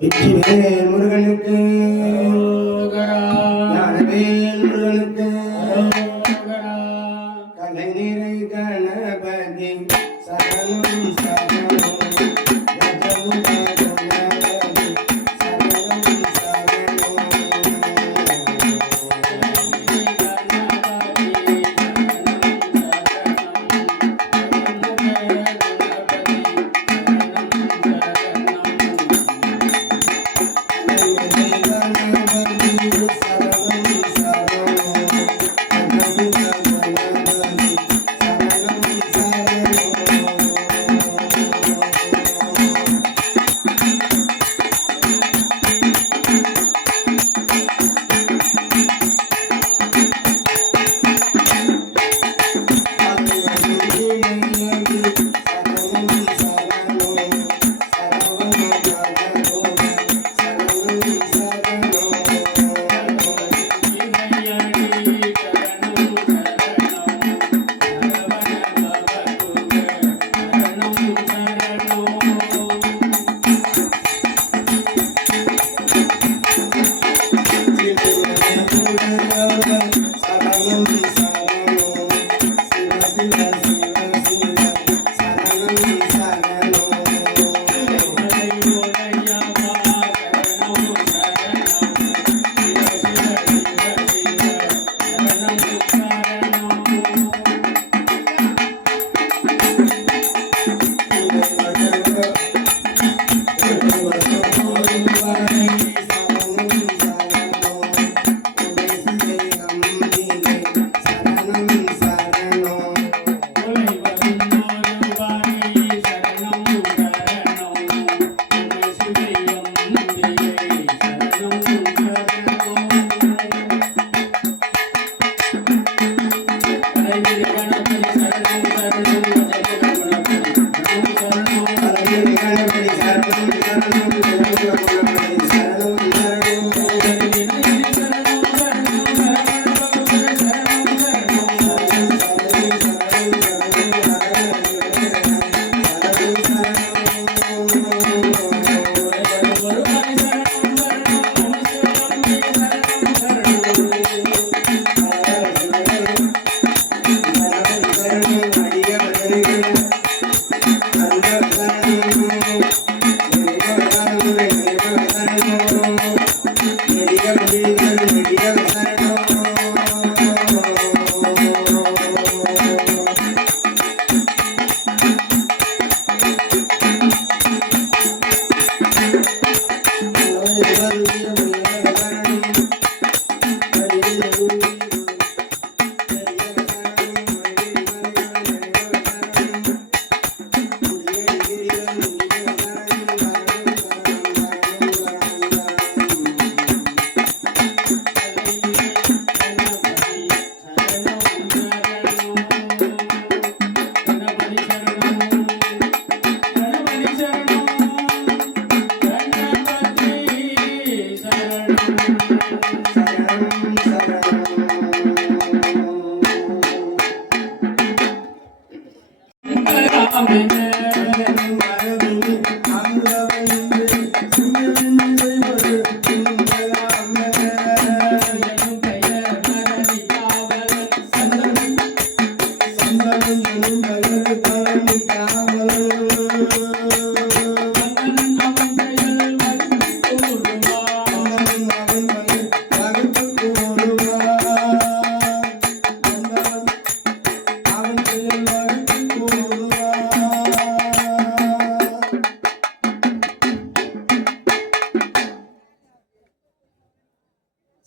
வெற்றிவேல் முருகனுக்கு ஞானவேல் முருகனுக்கு கலை நிறை கணபதி சரணம் சரணம்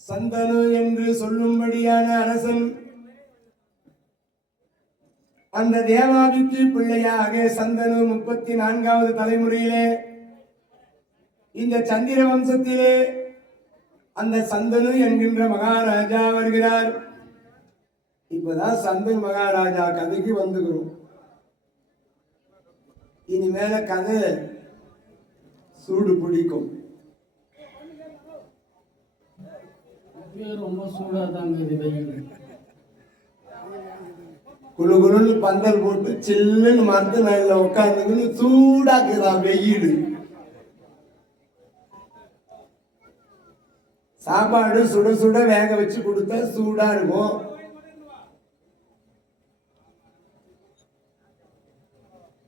சந்தனு என்று சொல்லும்படியான அரசன் அந்த தேவாதிக்கு பிள்ளையாக சந்தனு 34வது தலைமுறையிலே இந்த சந்திர வம்சத்திலே அந்த சந்தனு என்கின்ற மகாராஜா வருகிறார். இப்பதான் சந்தனு மகாராஜா கதைக்கு வந்துக்கிறோம். இனிமேல கதை சூடு பிடிக்கும். ரொம்ப சூடா தாங்க. குழு குழுன்னு பந்தல் போட்டு சில்லுன்னு மரத்து நாளில் உட்காந்துன்னு சூடாக்குதான் வெயில். சாப்பாடு சுட சுட வேக வச்சு கொடுத்தா சூடா இருக்கும்.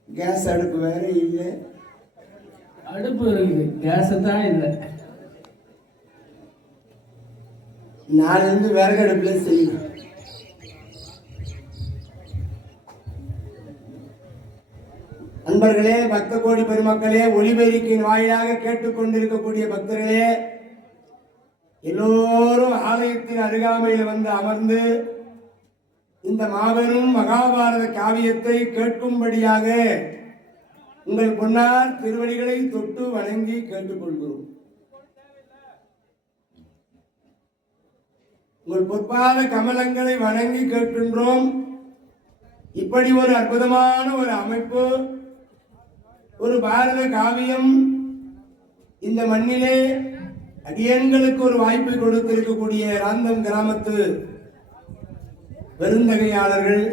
கேஸ் அடுப்பு வேற இல்லை. அடுப்பு இருக்குது, கேஸ் தான் இல்லை. நாளிலிருந்து விறகு அடுப்புல செய்யணும். அன்பர்களே, பக்த கோடி பெருமக்களே, ஒளிபெருக்கின் வாயிலாக கேட்டுக்கொண்டிருக்கக்கூடிய பக்தர்களே, எல்லோரும் ஆலயத்தின் அருகாமையில் வந்து அமர்ந்து இந்த மாபெரும் மகாபாரத காவியத்தை கேட்கும்படியாக உங்கள் பொன்னார் திருவடிகளை தொட்டு வணங்கி கேட்டுக்கொள்கிறோம். உங்கள் பொற்பாத கமலங்களை வணங்கி கேட்கின்றோம். இப்படி ஒரு அற்புதமான ஒரு அமைப்பு, ஒரு பாரத காவியம் இந்த மண்ணிலே அடியன்களுக்கு ஒரு வாய்ப்பை கொடுத்திருக்கக்கூடிய ராந்தம் கிராமத்து பெருந்தகையாளர்கள்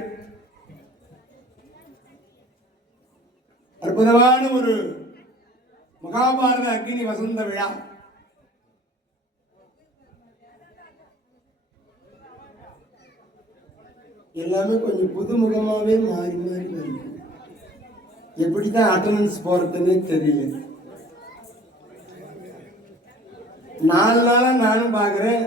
அற்புதமான ஒரு மகாபாரத அக்னி வசந்த விழா. எல்லாமே கொஞ்சம் புதுமுகமாவே மாறி மாறி வருது. எப்படிதான் அட்டண்டன்ஸ் போறதுன்னு தெரியல. 4 நாளா நானும் பாக்குறேன்,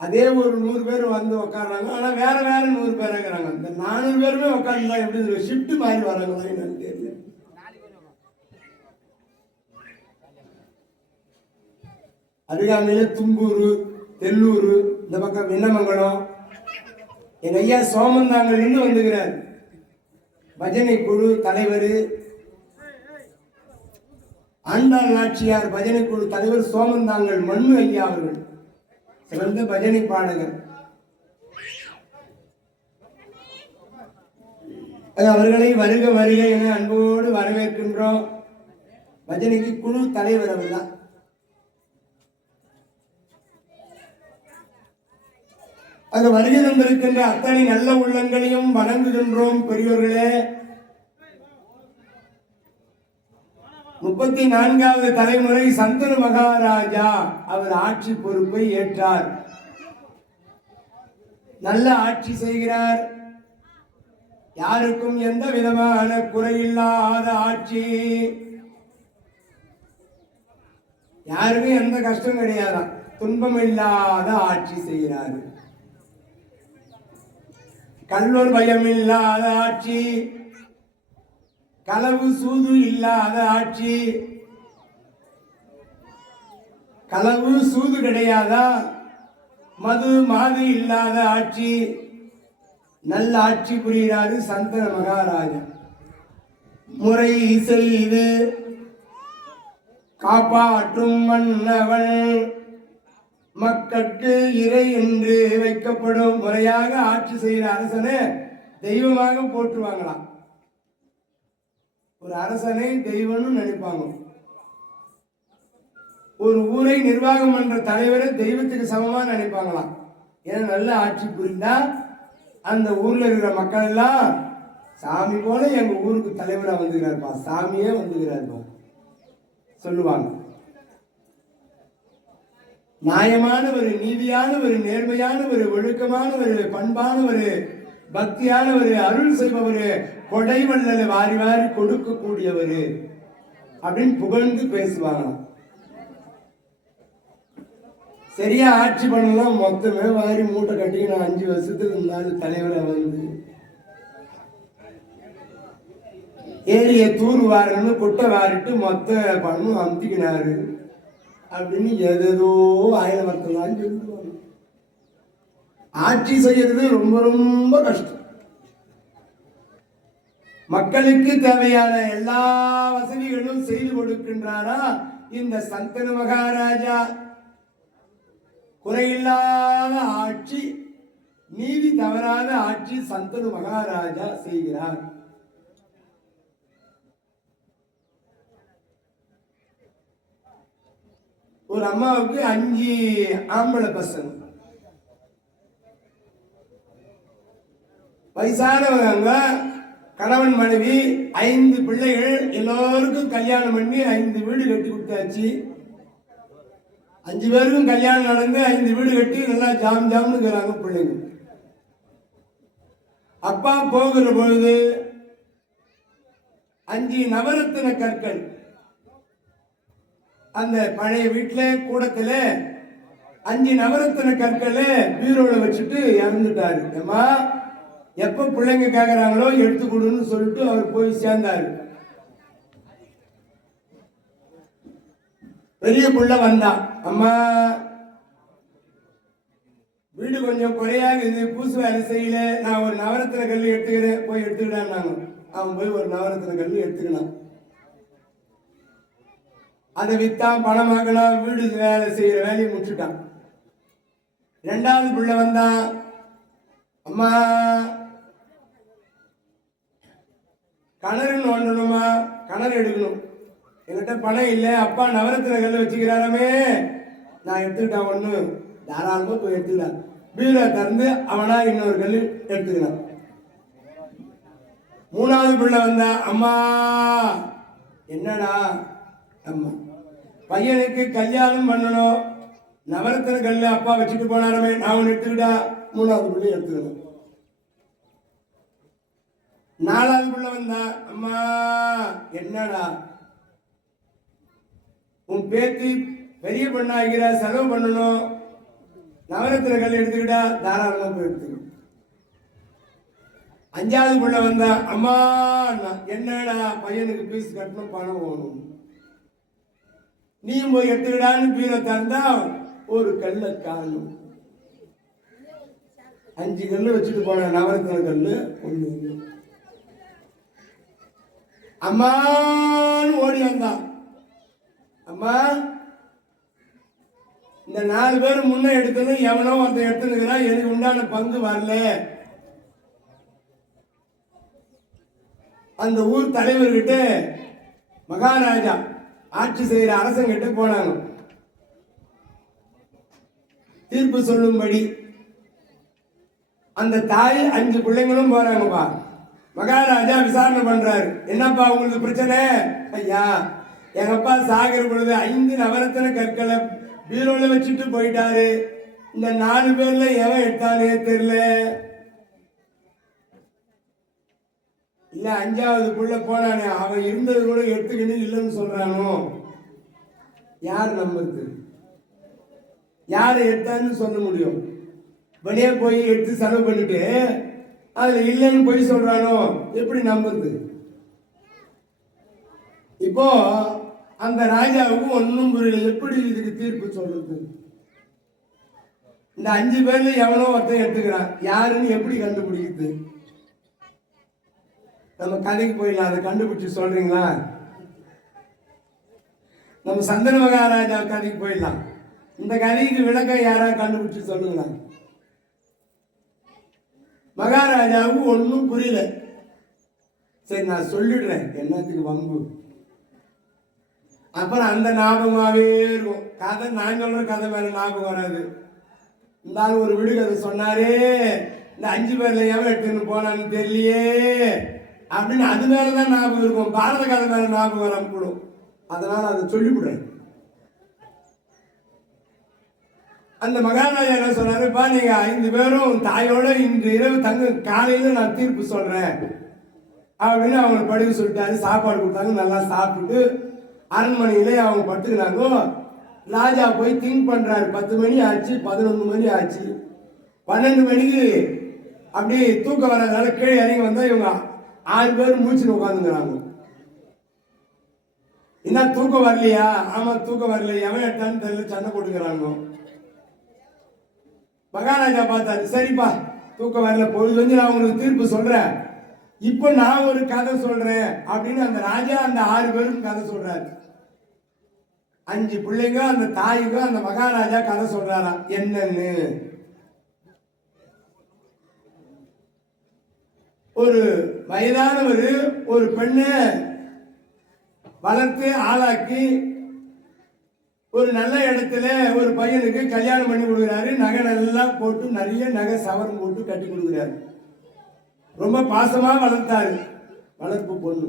அதே ஒரு 100 பேர் வந்து உட்காடுறாங்க. ஆனா வேற வேற 100 பேர் இருக்கிறாங்க. இந்த 400 பேருமே உட்காந்துலாம் எப்படி ஷிஃப்ட் மாதிரி வராங்களா என்னன்னு தெரியல. அருகாமையில தும்பூர், தெல்லூர், இந்த பக்கம் விண்ணமங்கலம், எங்க ஐயா சோமந்தாங்கல் இருந்து வந்துகிறார். பஜனை குழு தலைவர் ஆண்டாள் நாச்சியார் பஜனை குழு தலைவர் சோமந்தாங்கல் மண்ணு ஐயா அவர்கள் சிறந்த பஜனை பாடகர். அவர்களை வருக வருக என அன்போடு வரவேற்கின்றோம். பஜனைக்கு குழு தலைவர் அவர் தான். அங்க வருகை தந்திருக்கின்ற அத்தனை நல்ல உள்ளங்களையும் வணங்குகின்றோம். பெரியோர்களே, 34வது தலைமுறை சந்தனு மகாராஜா அவர் ஆட்சி பொறுப்பை ஏற்றார். நல்ல ஆட்சி செய்கிறார். யாருக்கும் எந்த விதமான குறையில்லாத ஆட்சி, யாருக்கும் எந்த கஷ்டம் கிடையாதான், துன்பம் இல்லாத ஆட்சி செய்கிறார். கல்லூர் பயம் இல்லாத ஆட்சி, களவு சூது இல்லாத ஆட்சி. களவு சூது கிடையாதா, மது மாது இல்லாத ஆட்சி. நல்ல ஆட்சி புரிகிறாரு சந்தன மகாராஜா. முறை செய்து காப்பாற்றும் மன்னவன் மக்களுக்கு இறை என்று வைக்கப்படும். முறையாக ஆட்சி செய்கிற அரசனை தெய்வமாக போற்றுவாங்களாம். ஒரு அரசனை தெய்வம்னு நினைப்பாங்க. ஒரு ஊரை நிர்வாகம் பண்ற தலைவரை தெய்வத்துக்கு சமமா நினைப்பாங்களாம். ஏன்னா நல்ல ஆட்சி புரிந்தா அந்த ஊர்ல இருக்கிற மக்கள் எல்லாம் சாமி போல எங்க ஊருக்கு தலைவரா வந்துகிறார்ப்பா, சாமியே வந்துகிறார்ப்பா சொல்லுவாங்க. நியாயமான ஒரு நீதியான ஒரு நேர்மையான ஒரு ஒழுக்கமான ஒரு பண்பான ஒரு பக்தியான ஒரு அருள் செய்பவர், கொடை வள்ளலை வாரி வாரி கொடுக்கக்கூடியவர் அப்படின்னு புகழ்ந்து பேசுவாங்களாம். சரியா ஆட்சி பண்ணலாம், மொத்தமே வாரி மூட்டை கட்டி நான் 5 வருஷத்துக்கு இருந்தாலும் தலைவரை வந்து ஏரிய தூர் வாரன்னு கொட்டை வாரிட்டு மொத்த பணமும் அமுத்திக்கினாரு அப்படின்னு ஏதேதோ ஆயிரம் வருத்தலாம் சொல்லுவாங்க. ஆட்சி செய்யறது ரொம்ப ரொம்ப கஷ்டம். மக்களுக்கு தேவையான எல்லா வசதிகளும் செய்து கொடுக்கின்றாரா இந்த சந்தனு மகாராஜா. குறையில்லாத ஆட்சி, நீதி தவறாத ஆட்சி சந்தனு மகாராஜா செய்கிறார். ஒரு அம்மாவுக்கு 5 ஆம்பளை பசங்க. வயசானவங்க, கணவன் மனைவி, 5 பிள்ளைகள், எல்லோருக்கும் கல்யாணம் பண்ணி 5 வீடு கட்டி கொடுத்தாச்சு. 5 பேருக்கும் கல்யாணம் நடந்து 5 வீடு கட்டி நல்லா ஜாம் ஜாம்னு இருக்கிறாங்க பிள்ளைங்க. அப்பா போகிற பொழுது 5 நவரத்தின கற்கள் அந்த பழைய வீட்டுல கூடத்துல 5 நவரத்தின கற்களை பீரோல வச்சுட்டு இறந்துட்டாரு. ஏமா எப்ப பிள்ளைங்க கேக்குறாங்களோ எடுத்து கொடுன்னு சொல்லிட்டு அவர் போய் சேர்ந்தாரு. பெரிய புள்ள வந்தான். அம்மா வீடு கொஞ்சம் குறையாக இது, பூசு வேலை செய்யல, நான் ஒரு நவரத்தின கல் எடுத்துக்கிறேன், போய் எடுத்துக்கிட்டான். அவன் போய் ஒரு நவரத்தின கல் எடுத்துக்கினான். அதை வித்தான், பணமாக்கலாம், வீடு வேலை செய்யற வேலையை முடிச்சுட்டான். 2வது பிள்ளை வந்தான். அம்மா கிணறு நோண்டணுமா, கிணறு எடுக்கணும், என்கிட்ட பணம் இல்லை, அப்பா நவரத்தின கல் வச்சுக்கிறாரமே, நான் எடுத்துக்கிட்டான். ஒண்ணு தாராளமா போய் எடுத்துக்கிட்டான். பீரோ திறந்து அவனா இன்னொரு கல் எடுத்துக்கிறான். 3வது பிள்ளை வந்தா. அம்மா என்னடா, அம்மா பையனுக்கு கல்யாணம் பண்ணணும், நவரத்தின கல்லு அப்பா வச்சுட்டு போனாரமே, நான் ஒன்று எடுத்துக்கிட்டா. 3வது பிள்ளை எடுத்துக்கணும். 4வது பிள்ளை வந்தா. அம்மா என்னடா, உன் பேத்தி பெரிய பொண்ணாகிற, செலவு பண்ணணும், நவரத்தின கல் எடுத்துக்கிட்டா, தாராளமா போய் எடுத்துக்கணும். 5வது பிள்ளை வந்தா. அம்மா என்னடா, பையனுக்கு பீஸ் கட்டணும், பணம் போகணும், நீயும் போய் எடுத்துக்கிடான்னு பீரை திறந்தா ஒரு கல்ல காணும். 5 கல்லு வச்சுட்டு போன நவரத்தின கல்லு ஒண்ணு. அம்மான்னு ஓடி வந்தான். அம்மா இந்த 4 பேர் முன்ன எடுத்தது எவனோ ஒருத்தன் எடுத்துக்கிறான், எனக்கு உண்டான பங்கு வரல. அந்த ஊர் தலைவர்கிட்ட, மகாராஜா ஆட்சி செய்யற அரசங்கிட்ட போனாங்க தீர்ப்பு சொல்லும்படி. அந்த தாய் 5 பிள்ளைங்களும் போறாங்கப்பா. மகாராஜா விசாரணை பண்றாரு. என்னப்பா உங்களுக்கு பிரச்சனை? ஐயா, எங்க அப்பா சாகிற பொழுது 5 நவரத்தின கற்களை பீரோல வச்சுட்டு போயிட்டாரு. இந்த 4 பேர்ல எவன் எடுத்தானே தெரியல. இல்ல 5வது புள்ள போனானே, அவன் இருந்தது கூட எடுத்துக்கிட்டு இல்லைன்னு சொல்றானோ. யார் நம்புறது? யாரு எடுத்தான்னு சொல்ல முடியும்? வெளியே போய் எடுத்து செலவு பண்ணிட்டு அதுல இல்லைன்னு போய் சொல்றானோ, எப்படி நம்புறது? இப்போ அந்த ராஜாவுக்கும் ஒன்னும் புரியல, எப்படி இதுக்கு தீர்ப்பு சொல்றது? இந்த 5 பேர்ல எவனோ ஒருத்தன் எடுத்துக்கிறான், யாருன்னு எப்படி கண்டுபிடிக்குது? நம்ம கதைக்கு போயிடலாம், அதை கண்டுபிடிச்சு சொல்றீங்களா? நம்ம சந்தன மகாராஜா கதைக்கு போயிடலாம். இந்த கதைக்கு விளக்கம் யாராவது கண்டுபிடிச்சு சொல்லுங்களா? மகாராஜாவுக்கு ஒன்னும் புரியல. சரி நான் சொல்லிடுறேன், என்னத்துக்கு வம்பு. அப்புறம் அந்த ஞாபகமாவே இருக்கும். கதை நான் சொல்ற கதை மேல ஞாபகம் வராது. இருந்தாலும் ஒரு விடுகதை சொன்னாரே, இந்த 5 பேர்ல எவன் எடுத்துன்னு போனான்னு தெரியலையே அப்படின்னு அது மேலதான் ஞாபகம் இருக்கும். பாரத கதை மேல ஞாபகம் வரக்கூடும். அதனால அதை சொல்லிவிடுறேன். அந்த மகாராஜா என்ன சொன்னாருப்பா, நீங்க 5 பேரும் தாயோட இன்று இரவு தங்க, காலையில நான் தீர்ப்பு சொல்றேன் அப்படின்னு அவங்க படுக்க சொல்லிட்டாரு. சாப்பாடு கொடுத்தாங்க, நல்லா சாப்பிட்டு அரண்மனையிலே அவங்க படுத்துக்கிறாங்க. ராஜா போய் திங்க் பண்றாரு. 10 மணி ஆச்சு, 11 மணி ஆச்சு, 12 மணிக்கு அப்படி தூக்கம் வர்றதுனால கீழே இறங்கி வந்தா இவங்க 6 பேர் மூச்சுன்னு உட்காந்துங்கிறாங்க. என்ன தூக்கம் வரலையா? ஆமா தூக்கம் வரல, எவன் எடுத்தான்னு தெரியல, சண்டை போட்டுக்கிறாங்க. மகாராஜா பார்த்தாரு, சரிப்பா தூக்கம் வரல, பொழுது வந்து நான் உங்களுக்கு தீர்ப்பு சொல்றேன், இப்போ நான் ஒரு கதை சொல்றேன் அப்படின்னு அந்த ராஜா அந்த 6 பேரும் கதை சொல்றாரு. 5 பிள்ளைங்க, அந்த தாய்ங்க, அந்த மகாராஜா கதை சொல்றாராம். என்னன்னு, ஒரு வயதானவர் ஒரு பெண்ணை வளர்த்து ஆளாக்கி ஒரு நல்ல இடத்துல ஒரு பையனுக்கு கல்யாணம் பண்ணி கொடுக்குறாரு. நகை எல்லாம் போட்டு, நிறைய நகை சவரம் போட்டு கட்டி கொடுக்குறாரு. ரொம்ப பாசமா வளர்த்தாரு. வளர்ப்பு பொண்ணு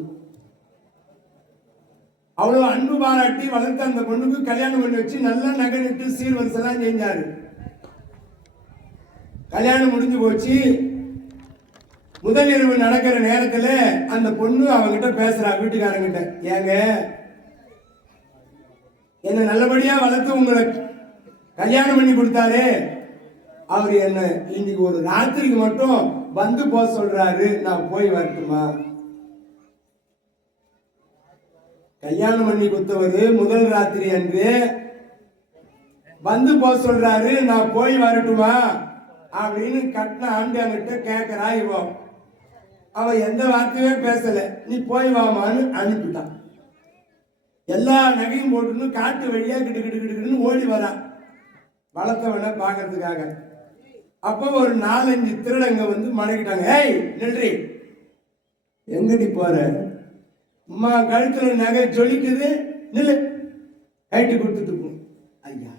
அவ்வளவு அன்பு பாராட்டி வளர்த்த அந்த பொண்ணுக்கு கல்யாணம் பண்ணி வச்சு நல்ல நகை நட்டு சீர்வரிசைலாம் செஞ்சாரு. கல்யாணம் முடிஞ்சு போச்சு. முதல் இரவு நடக்கிற நேரத்துல அந்த பொண்ணு அவங்கிட்ட பேசுறா, வீட்டுக்காரங்கிட்ட. ஏங்க, என்ன நல்லபடியா வளர்த்து உங்களை கல்யாணம் பண்ணி கொடுத்தாரு, அவர் என்ன இன்னைக்கு ஒரு ராத்திரிக்கு மட்டும் வந்து போக சொல்றாரு, நான் போய் வரட்டுமா? கல்யாணம் பண்ணி கொடுத்தவரு முதல் ராத்திரி அன்று வந்து போக சொல்றாரு, நான் போய் வரட்டுமா அப்படின்னு கட்டின ஆண்டியாங்கிட்ட கேட்கிறா. அவன் எந்த வார்த்தையுமே பேசல. நீ போய் வாமான்னு அனுப்பிட்டான். எல்லா நகையும் போட்டுன்னு காட்டு வழியா கிட்டு கிட்டு கிட்டுன்னு ஓடி வரான் வளர்த்தவனை பார்க்கறதுக்காக. அப்போ ஒரு 4-5 திருடங்க வந்து மடக்கிட்டாங்க. ஏய் நில்றி, எங்கடி போற? அம்மா கழுத்துல நகை ஜொலிக்குது, நில்லு, கைட்டு கொடுத்துட்டு போ. ஐயா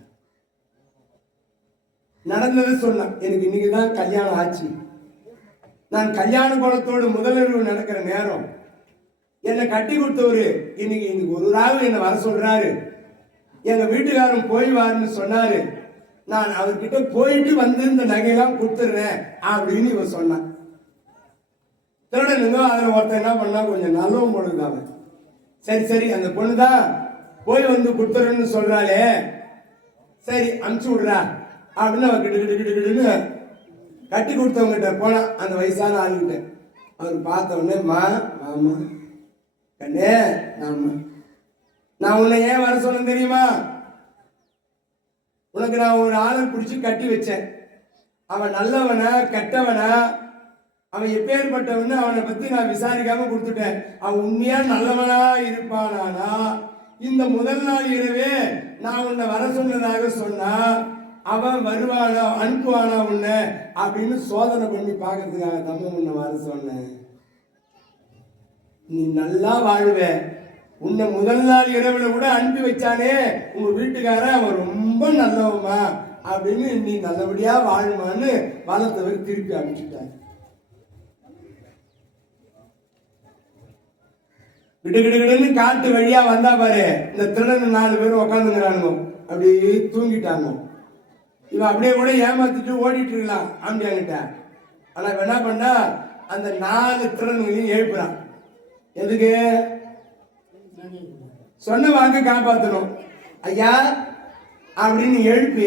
நடந்ததை சொன்னான். எனக்கு இன்னைக்குதான் கல்யாணம் ஆச்சு. நான் கல்யாண குளத்தோடு முதலிரவு நடக்கிற நேரம் என்னை கட்டி கொடுத்தவரு இன்னைக்கு ஒரு ராவு என்னை வர சொல்றாரு. எங்க வீட்டுக்காரன் போய் வாருன்னு சொன்னாரு. நான் அவர்கிட்ட போயிட்டு வந்து இந்த நகையெல்லாம் கொடுத்துடுறேன் அப்படின்னு இவன் சொன்னான். திருடனுங்க அதுல ஒருத்தன் என்ன பண்ணா, கொஞ்சம் நல்லவன் பொழுதுதான். சரி சரி, அந்த பொண்ணுதான் போய் வந்து கொடுத்துறேன்னு சொல்றாளே, சரி அனுப்பிச்சு விடுறா அப்படின்னு அவ கிட்ட கிட்ட கிட்ட கிட்டுன்னு கட்டி கொடுத்தவங்கிட்ட போனா. அந்த வயசான ஆளுகிட்ட அவர் பார்த்த உடனே, மாமா கண்ணே, நான் உன்னை ஏன் வர சொன்னேன் தெரியுமா? உனக்கு நான் ஒரு ஆளை பிடிச்சி கட்டி வச்சேன். அவன் நல்லவனா கெட்டவனா, அவன் எப்பேற்பட்டவன்னு அவனை பத்தி நான் விசாரிக்காம கொடுத்துட்டேன். அவன் உண்மையா நல்லவனா இருப்பானா, இந்த முதல் நாள் இரவே நான் உன்னை வர சொன்னதாக சொன்னா அவன் வருவானா, அனுப்புவானா உன்னை அப்படின்னு சோதனை பண்ணி பார்க்கறதுக்காக தம்ம உன்னை வர சொன்னேன். நீ நல்லா வாழ்வ. உன்னை முதல் நாள் இரவுல கூட அனுப்பி வச்சானே உங்க வீட்டுக்காரன், அவன் ரொம்ப நல்லவமா அப்படின்னு நீ நல்லபடியா வாழுமான்னு வளர்த்தவர் திருப்பி அனுப்பிச்சுட்டார். கிடுகிடுன்னு காட்டு வழியா வந்தா பாரு, இந்த திருடன் 4 பேரும் உட்காந்துங்கிறானுங்க, அப்படியே தூங்கிட்டாங்க. இவன் அப்படியே கூட ஏமாத்திட்டு ஓடிட்டு இருக்கலாம் ஆம்பியாங்கிட்ட. ஆனா இவன் என்ன பண்ணா, அந்த 4 திருடங்களையும் எழுப்புறான். எதுக்கு? சொன்ன வாக்கு காப்பாற்றணும். ஐயா அப்படின்னு எழுப்பி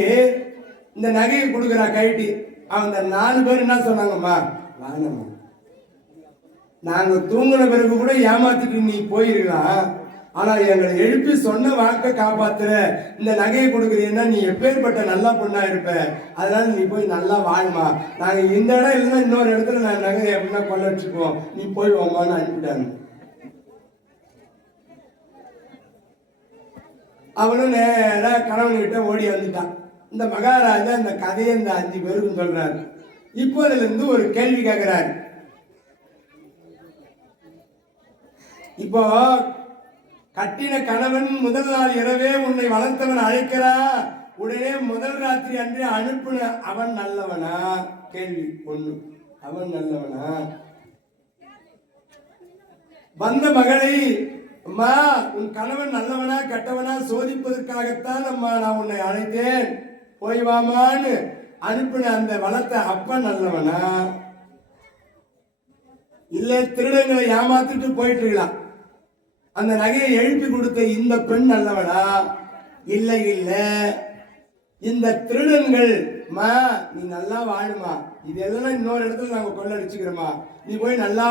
இந்த நகையை கொடுக்குறா கைட்டி. அவங்க 4 பேர் என்ன சொன்னாங்கம்மா, வாங்கம்மா, நாங்க தூங்கின பிறகு கூட ஏமாத்திட்டு நீ போயிருக்கலாம், ஆனா எங்களை எழுப்பி சொன்ன வாக்கை காப்பாத்துற, இந்த நகையை கொடுக்குறீங்கன்னா நீ எப்பேற்பட்ட நல்லா பொண்ணா இருப்ப, அதனால நீ போய் நல்லா வாழுமா, நாங்க இந்த இடம் இல்லைன்னா இன்னொரு இடத்துல நான் நகையை எப்படின்னா கொள்ள வச்சுக்குவோம், நீ போய் வாமான்னு அனுப்பிட்டாங்க. அவனும் நேரா கணவன்கிட்ட ஓடி வந்துட்டான். இந்த மகாராஜா இந்த கதையை இந்த 5 பேருக்கும் சொல்றாரு. இப்போ அதுல இருந்து ஒரு கேள்வி கேட்கிறாரு. இப்போ கட்டின கணவன் முதல் நாள் இரவே உன்னை வளர்த்தவன் அழைக்கிறா, உடனே முதல் ராத்திரி அன்று அனுப்புன அவன் நல்லவனா? கேள்வி 1. அவன் நல்லவனா? வந்த மகளை, அம்மா உன் கணவன் நல்லவனா கெட்டவனா சோதிப்பதற்காகத்தான் அம்மா நான் உன்னை அழைத்தேன், போய் வாமான்னு அனுப்பின அந்த வளர்த்த அப்பன் நல்லவனா? இல்ல திருடங்களை ஏமாத்திட்டு போயிட்டு இருக்கலாம், அந்த நகையை எழுப்பி கொடுத்த இந்த பெண் நல்லவனா? இல்லை இல்ல, இந்த திருடன்கள், மா நீ நல்லா வாழுமா, இதெல்லாம் இன்னொரு இடத்துல நாங்க கொள்ளடிச்சுக்கிறோமா, நீ போய் நல்லா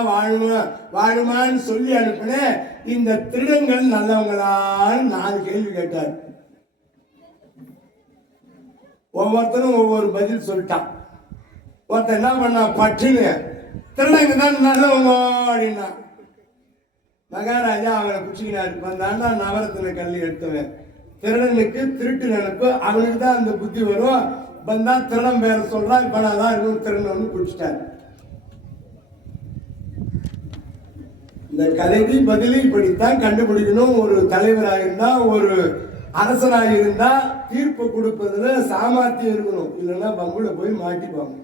வாழுமான்னு சொல்லி அனுப்பின இந்த திருடங்கள் நல்லவங்களான்னு 4 கேள்வி கேட்டார். ஒவ்வொருத்தரும் ஒவ்வொரு பதில் சொல்லிட்டான். ஒருத்தன் என்ன பண்ணா, பட்டுன்னு திருடங்க தான் நல்லவங்க அப்படின்னா மகாராஜா அவனை பிடிச்சிக்கினாரு. வந்தாண்டா நவரத்தின கல் எடுத்தவன். திருடனுக்கு திருட்டு நினைப்பு, அவனுக்கு தான் அந்த புத்தி வரும். வந்தா திருடன் பேர சொல்றான், இப்ப நான் தான் இருக்கும் திருடன் பிடிச்சிட்டாரு. இந்த கதைக்கு பதிலி இப்படித்தான் கண்டுபிடிக்கணும். ஒரு தலைவராக இருந்தா, ஒரு அரசராக இருந்தா தீர்ப்பு கொடுப்பதுல சாமர்த்தியம் இருக்கணும், இல்லைன்னா பங்குல போய் மாட்டிப்பாங்க.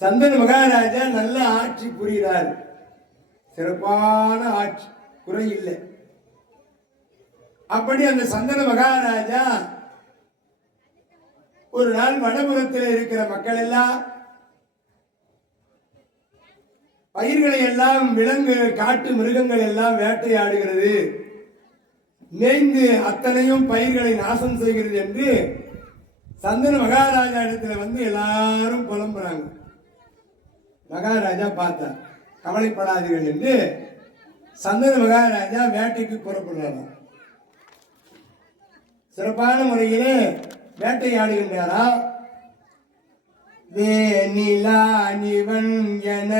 சந்தன மகாராஜா நல்ல ஆட்சி புரிகிறார், சிறப்பான ஆட்சி, குறை இல்லை. அப்படி அந்த சந்தன மகாராஜா ஒரு நாள் வடபுறத்தில் இருக்கிற மக்கள் எல்லாம் பயிர்களை எல்லாம் விலங்குகள் காட்டு மிருகங்கள் எல்லாம் வேட்டையாடுகிறது, மேய்ந்து அத்தனையும் பயிர்களை நாசம் செய்கிறது என்று சந்தன மகாராஜா இடத்துல வந்து எல்லாரும் புலம்புறாங்க. மகாராஜா பார்த்தார், கவலைப்படாதீர்கள் என்று சந்தன மகாராஜா வேட்டைக்கு புறப்படுறார். சிறப்பான முறையிலே வேட்டையாடுகின்றாரா. வேனிலா நிவன் என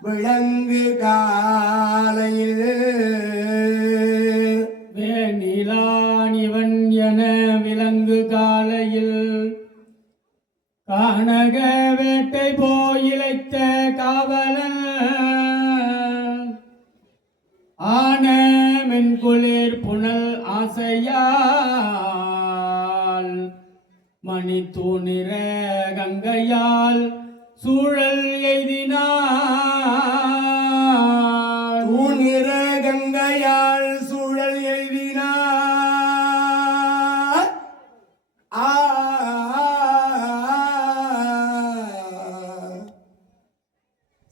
விலங்கு காலையில், வேனிலானிவன் என விலங்கு காலையில், கானக வேட்டை போயிழைத்த காவலன், ஆன மென்குளிர் புனல் ஆசையால், மணி தூணிற கங்கையால் சூழல் எய்தினார், தூணிற கங்கையால் சூழல் எழுதினார்.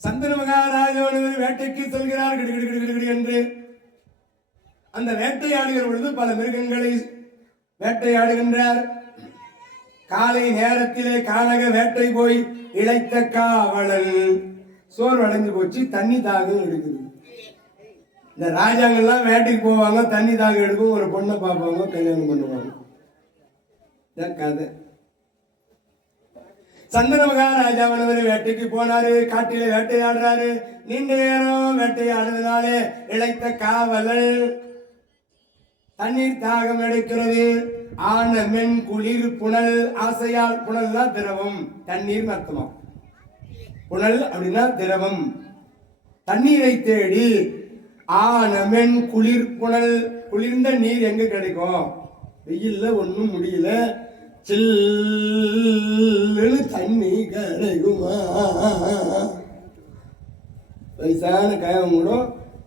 சந்தன மகாராஜாவோடு வேட்டைக்கு செல்கிறார் கிடுகிடு என்று. அந்த வேட்டையாடுகிற பொழுது பல மிருகங்களை வேட்டையாடுகின்றார். காலை நேரத்திலே கானக வேட்டை போய் இழைத்த காவலன் சோர்வடைஞ்சு போச்சு, தண்ணி தாகம் எடுக்குது. இந்த ராஜாங்கெல்லாம் வேட்டைக்கு போவாங்க, தண்ணி தாகம் எடுக்கும், ஒரு பொண்ணை பார்ப்பாங்க, கல்யாணம் பண்ணுவாங்க. கதை. சந்தன மகாராஜாவனவர் வேட்டைக்கு போனாரு, காட்டில வேட்டையாடுறாரு. நீண்ட நேரம் வேட்டையாடுவதனாலே இழைத்த காவலன் தண்ணீர் தாகம் எடுக்கிறது. ஆன மென் குளிர் புனல் ஆசையால், புனல்னா திரவம், தண்ணீர் அர்த்தமா. புனல் அப்படின்னா திரவம், தண்ணீரை தேடி. ஆன மென் குளிர் புனல், குளிர்ந்த நீர் எங்க கிடைக்கும்? வெயில்ல ஒன்னும் முடியல, சில்லு தண்ணி கிடைக்குமா? வயசான காயம் கூட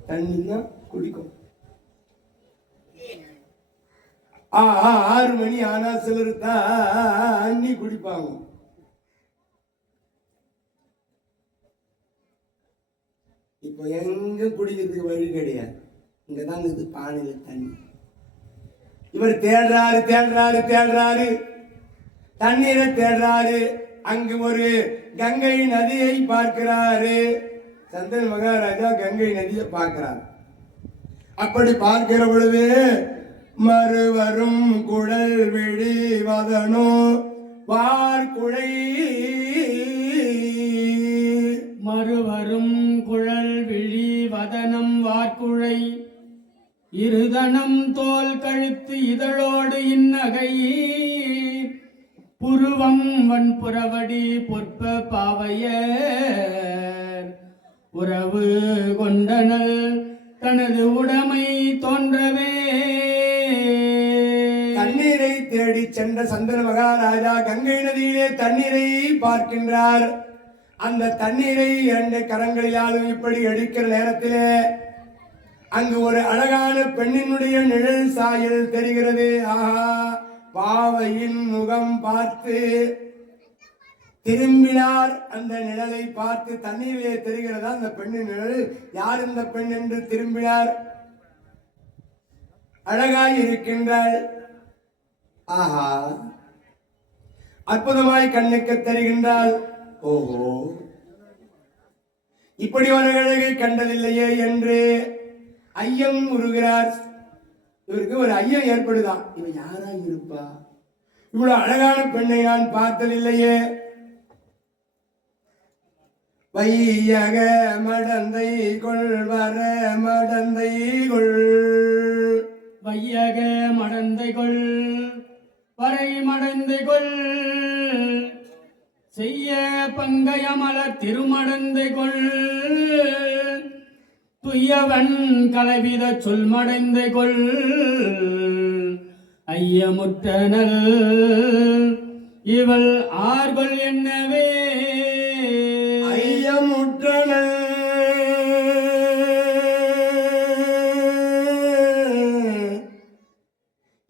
தண்ணி தான் குடிக்கும். 6 மணி ஆனா சிலர் தண்ணி குடிப்பாங்க. இப்போ எங்க குடிக்கிறதுக்கு வழி கிடையாது, இங்கதான் இது பானையில தண்ணி. இவர் தேடுறாரு தேடுறாரு தேடுறாரு, தண்ணீரை தேடுறாரு. அங்கு ஒரு கங்கை நதியை பார்க்கிறாரு. சந்தன மகாராஜா கங்கை நதியை பார்க்கிறார். அப்படி பார்க்கிற பொழுது மறுவரும் குழல் விழி வதனோ வார்குழை, மறுவரும் குழல் விழி வதனம் வார்குழை, இருதனம் தோல் கழுத்து இதழோடு இன்னகை, புருவம் வன்புறவடி பொற்ப பாவையர், உறவு கொண்டனல் தனது உடைமை தோன்றவே. தண்ணீரை தேடி சென்ற சந்தன மகாராஜா கங்கை நதியிலே தண்ணீரை பார்க்கின்றார். அந்த தண்ணீரை 2 கரங்களிலாலும் இப்படி எடுக்கிற நேரத்திலே அங்கு ஒரு அழகான பெண்ணினுடைய நிழல் சாயல் தெரிகிறது. ஆஹா, பாவையின் முகம் பார்த்து திரும்பினார். அந்த நிழலை பார்த்து தண்ணீரிலே தெரிகிறதா அந்த பெண்ணின் நிழல், யார் இந்த பெண் என்று திரும்பினார். அழகாய் இருக்கின்றாள். ஆஹா, அற்புதமாய் கண்ணுக்கு தெரிகின்றாள். ஓஹோ, இப்படி ஒரு அழகை கண்டதில்லையே என்று ஐயம் உருகிறார். இவருக்கு ஒரு ஐயம் ஏற்படுதான், இவன் யாரா இருப்பா, இவ்வளவு அழகான பெண்ணை நான் பார்த்ததில்லையே. வையக மடந்தை கொள் வர மடந்தை கொள் வையக மடந்தை கொள் வரை மடந்தை கொள் செய்ய பங்கயமல திருமடந்தை கொள் துய்யவன் கலவித சொல் மடந்தை கொள் ஐயமுற்றனல் இவள் ஆர்கொள் என்னவே ஐயமுற்றனல்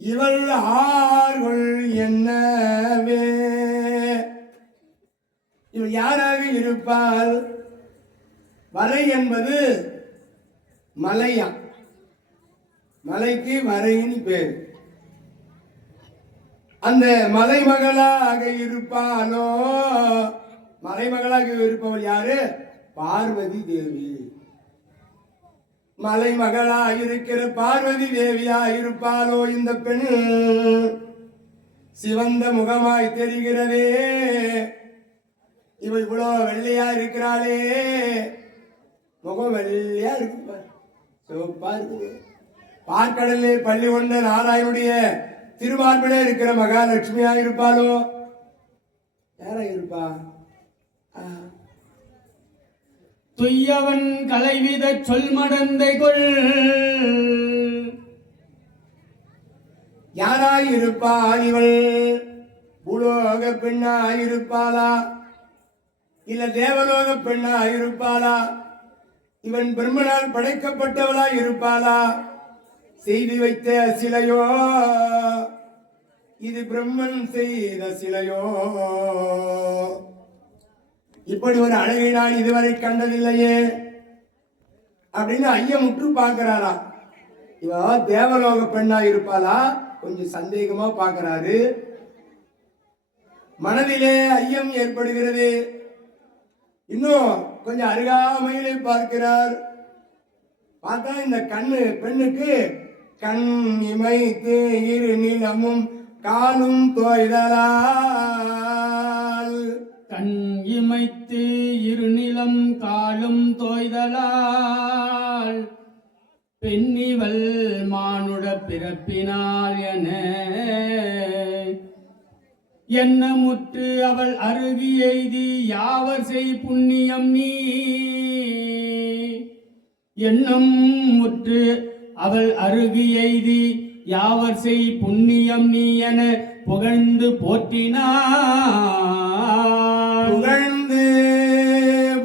இவள் ஆர்கொள் என்னவே. இவள் யாராக இருப்பாள்? வரை என்பது மலையா, மலைக்கு வரைன்னு பேர். அந்த மலைமகளாக இருப்பாளோ? மலைமகளாக இருப்பவள் யாரு? பார்வதி தேவி. மலைமகளா இருக்கிற பார்வதி தேவியா இருப்பாளோ இந்த பெண்? சிவந்த முகமாய் தெரிகிறதே, இவள் இவ்வளோ வெள்ளையா இருக்கிறாளே, முகம் வெள்ளையா இருக்கு, சிவப்பா இருக்குது. பார்க்கடலே பள்ளி கொண்ட நாராயணுடைய திருமார்பிலே இருக்கிற மகாலட்சுமியா இருப்பாளோ? யாரா இருப்பா? துய்யவன் கலைவித சொல் மடந்தை கொள் யாராய் இருப்பாள் இவள்? பூலோக பெண்ணாய் இருப்பாளா இல்ல தேவலோக பெண்ணாய் இருப்பாளா? இவன் பிரம்மனால் படைக்கப்பட்டவளாய் இருப்பாளா? செய்து வைத்த சிலையோ இது பிரம்மன் செய்த சிலையோ? இப்படி ஒரு அழகை நான் இதுவரை கண்டதில்லையே அப்படின்னு ஐயமுற்று பார்க்கிறாரா. இவ தேவலோக பெண்ணா இருப்பாளா? கொஞ்சம் சந்தேகமா பார்க்கிறாரு. மனதிலே ஐயம் ஏற்படுகிறது. இன்னும் கொஞ்சம் அருகாமையிலே பார்க்கிறார். பார்த்தா இந்த கண்ணு பெண்ணுக்கு கண் இமைத்து இரு நிலமும் காலும் தோய்தலால், கண் இமைத்து இருநிலம் காலும் தோய்தலால் பெண்ணிவள் மானுட பிறப்பினாள் என்ன முற்று அவள் அருகி எய்தி யாவர் செய் புண்ணியம் நீ எண்ணம் முற்று அவள் அருகி எய்தி யாவர் செய் புண்ணியம் நீ என புகழ்ந்து போற்றினார், புகழ்ந்து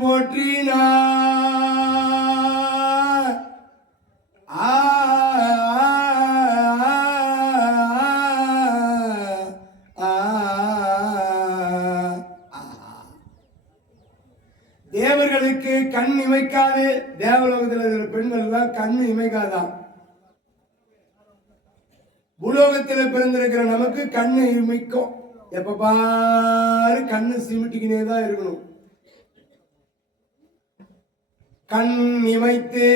போற்றினார். தேவர்களுக்கு கண் இமைக்காது. தேவலோகத்தில் இருக்கிற பெண்கள் எல்லாம் கண் இமைக்காதான். பூலோகத்தில் பிறந்திருக்கிற நமக்கு கண்ணு இமைக்கும். எப்ப பாரு கண்ணு சிமிட்டிக்கினே தான் இருக்கணும். கண் இமைத்து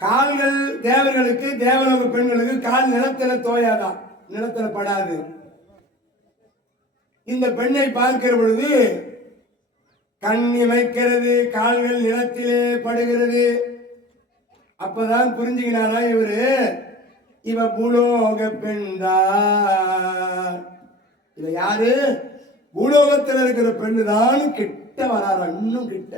கால்கள் தேவர்களுக்கு தேவலோக பெண்களுக்கு கால் நிலத்தில தோயாதான், நிலத்தில படாது. இந்த பெண்ணை பார்க்கிற பொழுது கண் இமைக்கிறது, கால்கள் நிலத்திலே படுகிறது. அப்பதான் புரிஞ்சுக்கிறாரா இவரு, இவ பூலோக பெண்தான். இவ யாரு? பூலோகத்தில் இருக்கிற பெண்ணு தான். கிட்ட வராரா, இன்னும் கிட்ட.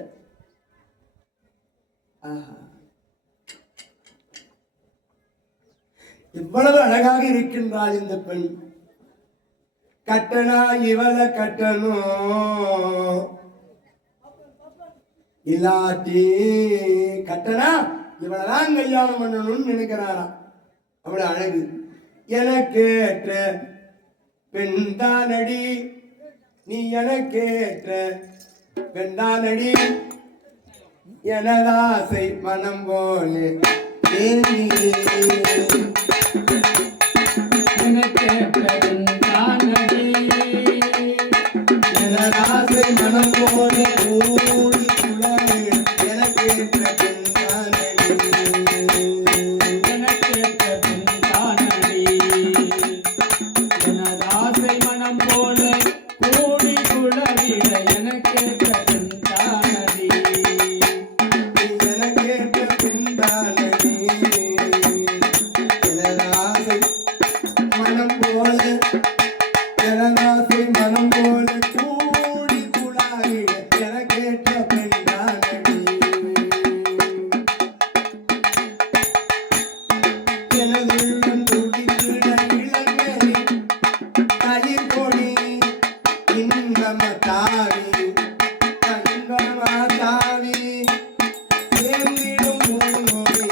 இவ்வளவு அழகாக இருக்கின்றாள் இந்த பெண். கட்டணா இவளை கட்டணும், இல்லாட்டி கட்டணா இவளைதான் கல்யாணம் பண்ணணும்னு நினைக்கிறாராம். அவ்வளவு அழகு. எனக்கேற்ற பெண் தானடி நீ, எனக்கேற்ற பெண் தானடி, எனதாசை மனம் போலே எனக்கேற்ற பெண் தானடி, எனதாசை மனம் போலே ஓடி குழாய், எனக்கேற்ற பெண் தானடி, எனக்கேற்ற பெண் தானடி, எனதாசை மனம் போல கூடி குழவிட எனக்கு எனதுள்ளம் துடித்திட இளங்கனி தளிர் கொடி இன்பம தாவி இன்பம தாவி சேர்ந்திடும் பூமொழி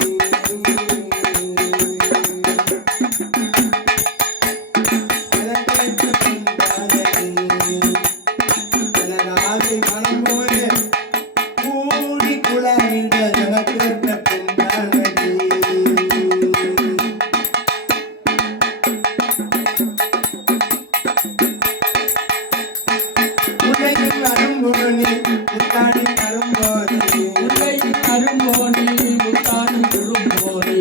எனக்கேற்ற பின்தானடி எனது ஆசை மனம் போல கூடி குழாயிட எனக்கேற்ற பின்தானடி உலகில் வரும்போனி முத்தாடி தரும்போது உலகில் அரும்போனே முத்தாடு குறும்போனே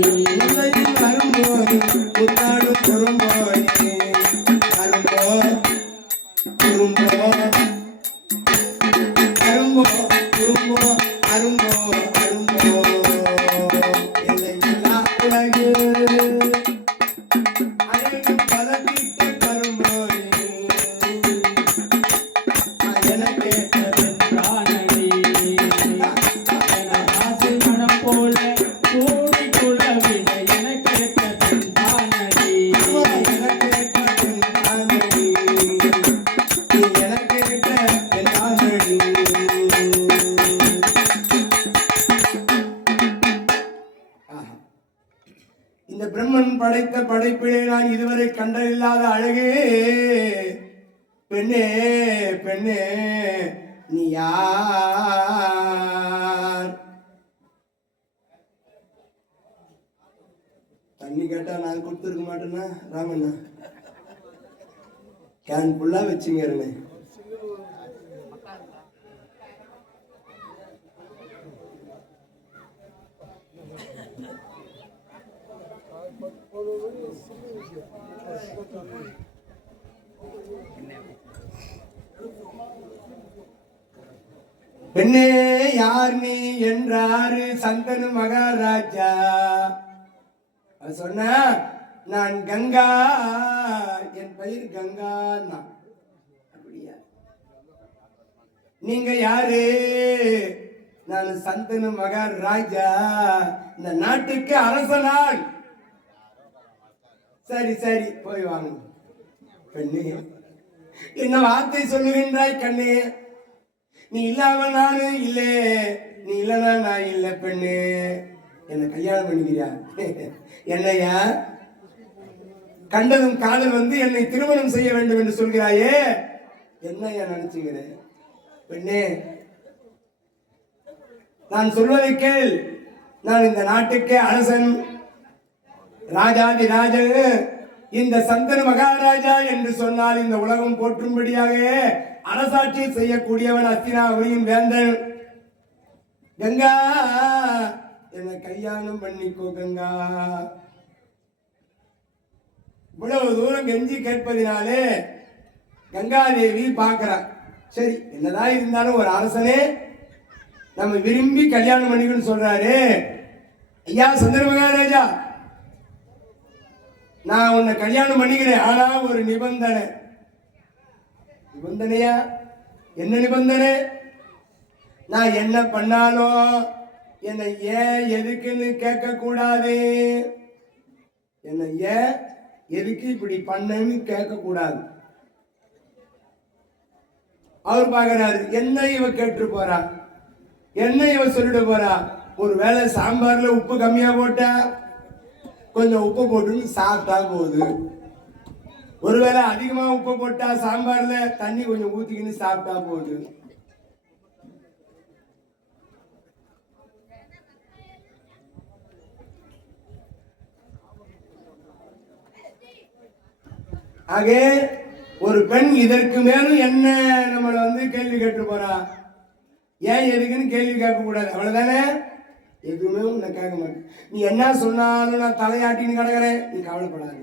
உலகில் வரும்போது முத்தாடு குறும்போது அரும்போ குறும்போ அரும்போ குறும்போ அரும்போ அரும்போ எல்லையில்லா உலகு அழகும் பலத்திட்டு கரும்போது எனக்கேற்ற பின்தானடி என ஆசை மனம் போல கூடி குழவிட எனக்கேற்ற பின்தானடி எனக்கேற்ற பின்தானடி நீ எனக்கேற்ற பின்தானடி ஆஹா. இந்த பிரம்மன் படைத்த படைப்பிலே நான் இதுவரை கண்டறில்லாத அழகே பெண்ணே பெண்ணே நீ யார்? தண்ணி கேட்டா நான் கொடுத்துருக்க மாட்டேன்னா ராமண்ணா கேன் ஃபுல்லா வச்சுங்கிறேன்னு பெண்ணே யார் நீ என்றாரு சந்தனு மகாராஜா அது சொன்ன நான் கங்கா என் பெயர் கங்கா அப்படியா நீங்க யாரு நான் சந்தனு மகாராஜா இந்த நாட்டுக்கு அரசனான் சரி சரி போய் வாங்க பெண்ணே என்ன வார்த்தை சொல்லுகின்றாய் கண்ணே நீ இல்லாம நானு இல்லே நீ இல்லனா நான் இல்ல பெண்ணு என்ன கல்யாணம் பண்ணிக்கிறியா என்னையா கண்டதும் காதல் வந்து என்னை திருமணம் செய்ய வேண்டும் என்று சொல்கிறாயே என்னையா நினைச்சுங்கிற பெண்ணே நான் சொல்வதை கேள் நான் இந்த நாட்டுக்கே அரசன் ராஜாதி ராஜன் இந்த சந்தன மகாராஜா என்று சொன்னால் இந்த உலகம் போற்றும்படியாக அரசாட்சி செய்யக்கூடியவன் அஸ்தினாபுரியின் வேந்தன் கங்கா என்னை கல்யாணம் பண்ணிக்கோ கங்கா இவ்வளவு தூரம் கெஞ்சி கேட்பதினாலே கங்காதேவி பார்க்கிறா சரி என்னதான் இருந்தாலும் ஒரு அரசனே நம்ம விரும்பி கல்யாணம் பண்ணிக்கணும்னு சொல்றாரு ஐயா சந்திர மகாராஜா நான் உன்னை கல்யாணம் பண்ணிக்கிறேன் ஆனா ஒரு நிபந்தனை நிபந்தனையா என்ன நிபந்தனை நான் என்ன பண்ணாலும் என்னை ஏன் எதுக்குன்னு கேட்க கூடாது என்னை ஏன் எதுக்கு இப்படி பண்ணன்னு கேட்க கூடாது அவர் பாக்குறாரு என்ன இவ கேட்டு போறா என்ன இவ சொல்லிட்டு போறா ஒரு வேளை சாம்பார்ல உப்பு கம்மியா போட்டா கொஞ்சம் உப்பு போட்டுன்னு சாப்பிட்டா போகுது ஒருவேளை அதிகமா உப்பு போட்டா சாம்பார்ல தண்ணி கொஞ்சம் ஊத்திக்கின்னு சாப்பிட்டா போகுது ஆக ஒரு பெண் இதற்கு மேலும் என்ன நம்மளை வந்து கேள்வி கேட்டு போறா ஏன் எதுக்குன்னு கேள்வி கேட்க கூடாது அவ்வளவுதானே எதுவுமே உன்னை கேட்க மாட்டேன் நீ என்ன சொன்னாலும் நான் தலையாட்டின்னு கிடக்குறேன் நீ கவலைப்படாது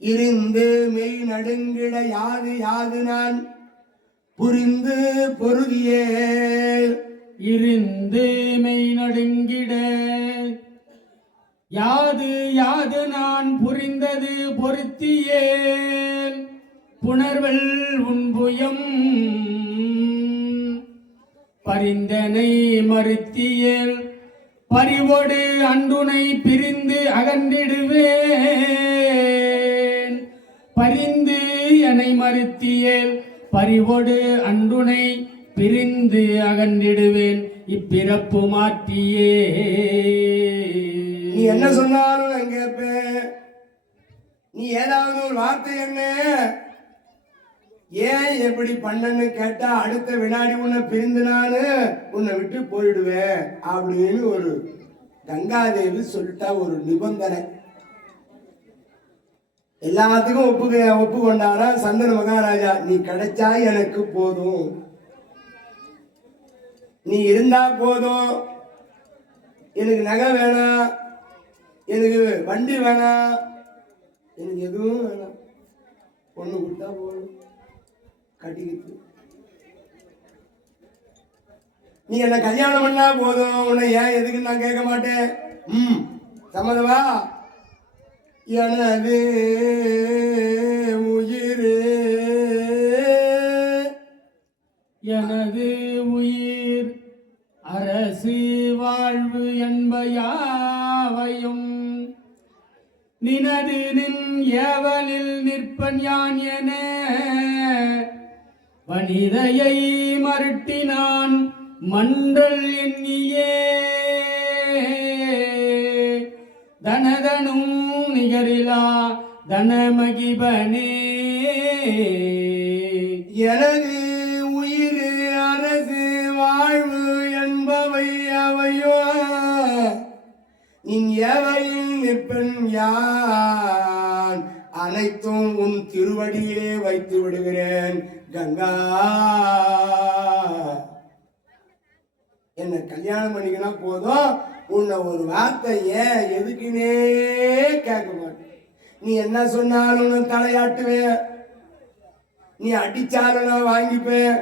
இருந்து மெய் நடுங்கிட யாது யாது நான் புரிந்து பொருதியே இருந்து மெய் நடுங்கிட யாது யாது நான் புரிந்தது பொருத்தியேல் புணர்வல் உன்புயம் பரிந்தனை மறுத்தியேல் பரிவோடு அன்றுனை பிரிந்து அகன்றிடுவேன். பரிந்து என்னை மறுத்தியேல் பரிவோடு அன்றுனை பிரிந்து அகன்றிடுவேன். இப்பிறப்பு மாற்றியே. நீ என்ன சொன்னாலும் நான் கேட்பேன். நீ ஏதாவது ஒரு வார்த்தை என்ன ஏன் எப்படி பண்ணன்னு கேட்டா அடுத்த வினாடி உன்னை பிரிந்து நானு உன்னை விட்டு போயிடுவேன் அப்படின்னு ஒரு கங்காதேவி சொல்லிட்டா ஒரு நிபந்தனை. எல்லாத்துக்கும் ஒப்புக்கொண்டாரா சந்தன மகாராஜா. நீ கிடைச்சா எனக்கு போதும், நீ இருந்தா போதும், எனக்கு நகை வேணாம், எனக்கு வண்டி வேணாம், எனக்கு எதுவும் வேணாம், பொண்ணு கொடுத்தா போதும் கட்டிக்கிட்டு. நீ என்ன கல்யாணம் பண்ணா போதும், உன்னை ஏன் எதுக்கு நான் கேட்க மாட்டேன். சம்மதமா? எனது உயிரே எனது உயிர் அரசு வாழ்வு என்பயாவையும் நினது நின் ஏவலில் நிற்பன் யான் என வனிதையை மருட்டினான் மன்றல் எண்ணியே. தனதனும் நிகரிலா தனமகிபனே. எனது உயிர் அரசு வாழ்வு என்பவை அவையோ நின் ஏவையில் நிற்பன் யான் அனைத்தும் உன் திருவடியிலே வைத்து விடுகிறேன் கங்கா. என்ன கல்யாணம் பண்ணிக்கினா போதும், உன்னை ஒரு வார்த்தை ஏன் எதுக்குன்னே கேட்க மாட்டேன். நீ என்ன சொன்னாலும் நான் தலையாட்டுவேன், நீ அடிச்சாலும் நான் வாங்கிப்பேன்,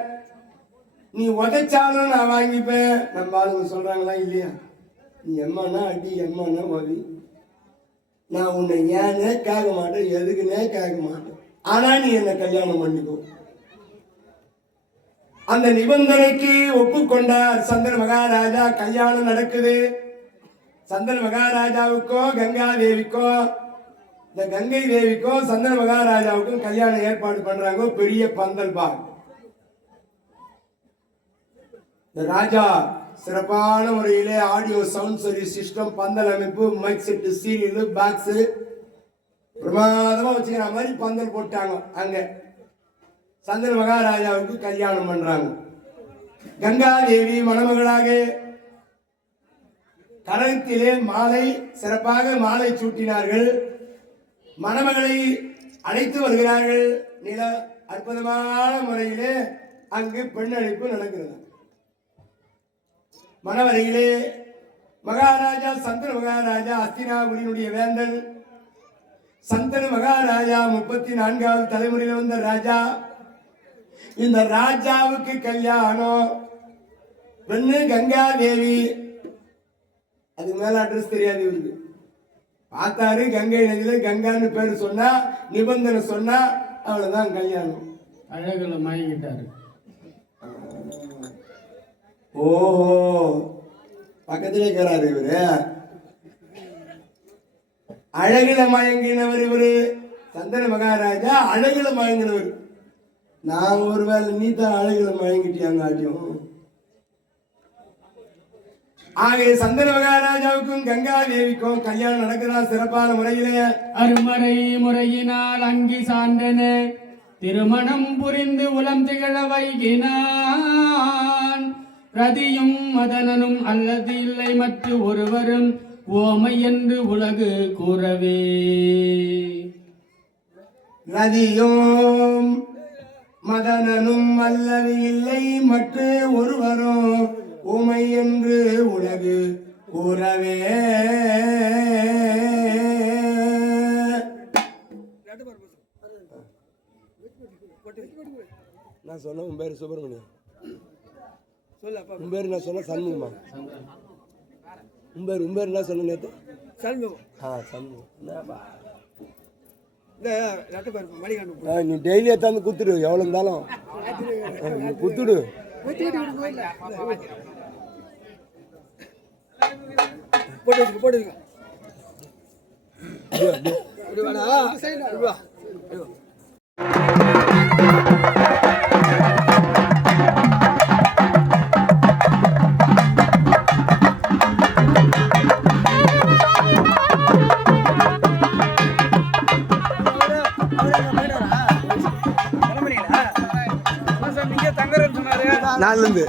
நீ உதைச்சாலும் நான் வாங்கிப்பேன். நம்ம ஆளுங்க சொல்றாங்களா இல்லையா? நீ எம்மானா அடி எம்மானா உதவி, நான் உன்னை ஏன்னே கேட்க மாட்டேன், எதுக்குன்னே கேட்க மாட்டேன். ஆனா நீ என்ன கல்யாணம் பண்ணிக்கோ. அந்த நிபந்தனைக்கு ஒப்புக்கொண்டார் சந்தன மகாராஜா. கல்யாணம் நடக்குது. சந்தன மகாராஜாவுக்கோ கங்கா தேவிக்கோ, இந்த கங்கை தேவிக்கோ சந்தன மகாராஜாவுக்கும் கல்யாணம் ஏற்பாடு பண்றாங்க. பெரிய பந்தல் பார். இந்த ராஜா சிறப்பான முறையிலே ஆடியோ சவுண்ட் சர்வீஸ் சிஸ்டம், பந்தல் அமைப்பு, மைக் செட்டு, சீரியல், பாக்ஸ் பிரமாதமா வச்சுக்கிற மாதிரி பந்தல் போட்டாங்க. அங்க சந்தன மகாராஜாவுக்கு கல்யாணம் பண்றாங்க. கங்கா தேவி மணமகளாக கரத்திலே மாலை, சிறப்பாக மாலை சூட்டினார்கள். மணமகளை அழைத்து வருகிறார்கள். நில அற்புதமான முறையிலே அங்கு பெண் அழைப்பு நடக்கிறது. மணவரையிலே மகாராஜா சந்தன மகாராஜா அஸ்தினாபுரியினுடைய வேந்தன். சந்தன மகாராஜா 34வது தலைமுறையில் வந்த ராஜா. இந்த ராஜாவுக்கு கல்யாணம். பெண்ணு கங்கா தேவி. அதுக்கு மேல அட்ரஸ் தெரியாது இவருக்கு. பார்த்தாரு கங்கை நதியில கங்கான்னு பேரு சொன்னா, நிபந்தனை சொன்னா அவ்வளவுதான் கல்யாணம். அழகுல மயங்கிட்டாரு. ஓஹோ, பக்கத்திலே இருக்கிறாரு இவரு. அழகுல மயங்கினவர் இவரு. சந்தன மகாராஜா அழகுல மயங்கினவர். நான் ஒருவேளை நீ தான் அழகுல மயங்கிட்டியாங்க ஆட்டியும். ஆக சந்தன மகாராஜாவுக்கும் கங்கா தேவிக்கும் கல்யாணம் நடக்குதா சிறப்பான முறையிலே. அருமறை முறையினால் அங்கி சான்றன திருமணம் புரிந்து உலம் திகழ வைகினான். ரதியும் மதனனும் அல்லது இல்லை மற்ற ஒருவரும் ஓமை என்று உலகு கூறவே. ரதியும் மதனனும் அல்லது இல்லை மற்ற ஒருவரும் உமை என்று உலகு கூறவே. நான் சொன்ன உன் பேரு சுப்பிரமணியம். உன் பேரு நான் சொன்ன சண்முகமா. உன் பேரு என்ன சொன்ன நேற்று? சண்முகம். சண்முகம். நீ டெய்லி எடுத்தாந்து குத்துடு, எவ்வளவு இருந்தாலும் குத்துடு. போட்டு வைக்க இப்படி வாடா இப்படி வா கிளம்புறீங்களா? ஆமா சார், நீங்க தங்குறேன்னு சொன்னாரு. நாலுலேருந்து